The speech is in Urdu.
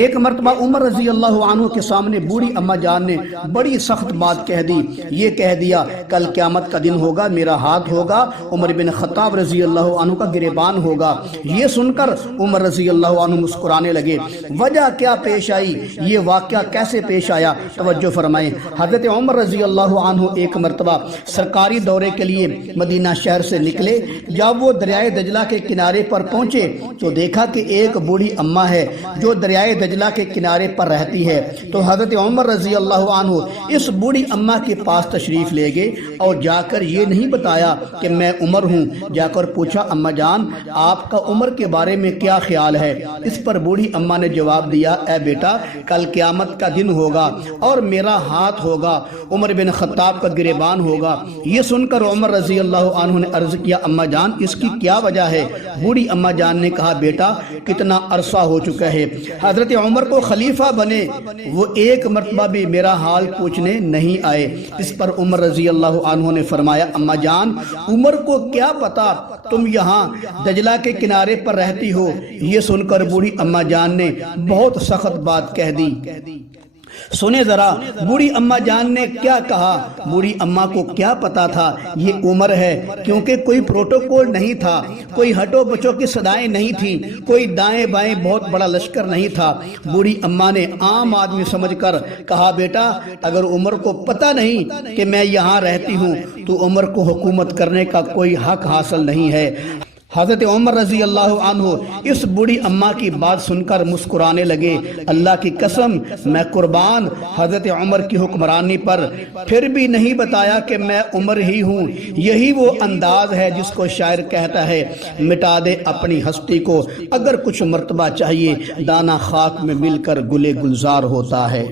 ایک مرتبہ عمر رضی اللہ عنہ کے سامنے بوڑھی اما جان نے بڑی سخت بات کہہ دی، یہ کہہ دیا کل قیامت کا دن ہوگا، میرا ہاتھ ہوگا، عمر بن خطاب رضی اللہ عنہ کا گریبان ہوگا۔ یہ سن کر عمر رضی اللہ عنہ مسکرانے لگے۔ وجہ کیا پیش آئی، یہ واقعہ کیسے پیش آیا، توجہ فرمائیں۔ حضرت عمر رضی اللہ عنہ ایک مرتبہ سرکاری دورے کے لیے مدینہ شہر سے نکلے۔ جب وہ دریائے دجلہ کے کنارے پر پہنچے تو دیکھا کہ ایک بوڑھی اماں ہے جو دریائے دجلہ کے کنارے پر رہتی ہے۔ تو حضرت عمر رضی اللہ عنہ اس بوڑھی اماں کے پاس تشریف لے گئے اور جا کر یہ نہیں بتایا کہ میں عمر ہوں، جا کر پوچھا اماں جان آپ کا عمر کے بارے میں کیا خیال ہے؟ اس پر بوڑھی اماں نے جواب دیا اے بیٹا کل قیامت کا دن ہوگا اور میرا ہاتھ ہوگا، عمر بن خطاب کا گریبان ہوگا۔ یہ سن کر عمر رضی اللہ عنہ نے عرض کیا اماں جان اس کی کیا وجہ ہے؟ بوڑھی اماں جان نے کہا بیٹا کتنا عرصہ ہو چکا ہے حضرت عمر کو خلیفہ بنے، وہ ایک مرتبہ بھی میرا حال پوچھنے نہیں آئے۔ اس پر عمر رضی اللہ عنہ نے فرمایا اماں جان عمر کو کیا پتا تم یہاں دجلہ کے کنارے پر رہتی ہو۔ یہ سن کر بوڑھی اماں جان نے بہت سخت بات کہہ دی۔ سنیں ذرا بوڑھی اماں جان نے کیا کہا۔ بوڑھی اماں کو کیا پتا تھا یہ عمر ہے، کیونکہ کوئی پروٹوکول نہیں تھا، کوئی ہٹو بچو کی صدائیں نہیں تھی، کوئی دائیں بائیں بہت بڑا لشکر نہیں تھا۔ بوڑھی اماں نے عام آدمی سمجھ کر کہا بیٹا اگر عمر کو پتا نہیں کہ میں یہاں رہتی ہوں تو عمر کو حکومت کرنے کا کوئی حق حاصل نہیں ہے۔ حضرت عمر رضی اللہ عنہ اس بوڑھی اماں کی بات سن کر مسکرانے لگے۔ اللہ کی قسم میں قربان حضرت عمر کی حکمرانی پر، پھر بھی نہیں بتایا کہ میں عمر ہی ہوں۔ یہی وہ انداز ہے جس کو شاعر کہتا ہے مٹا دے اپنی ہستی کو اگر کچھ مرتبہ چاہیے، دانا خاک میں مل کر گلے گلزار ہوتا ہے۔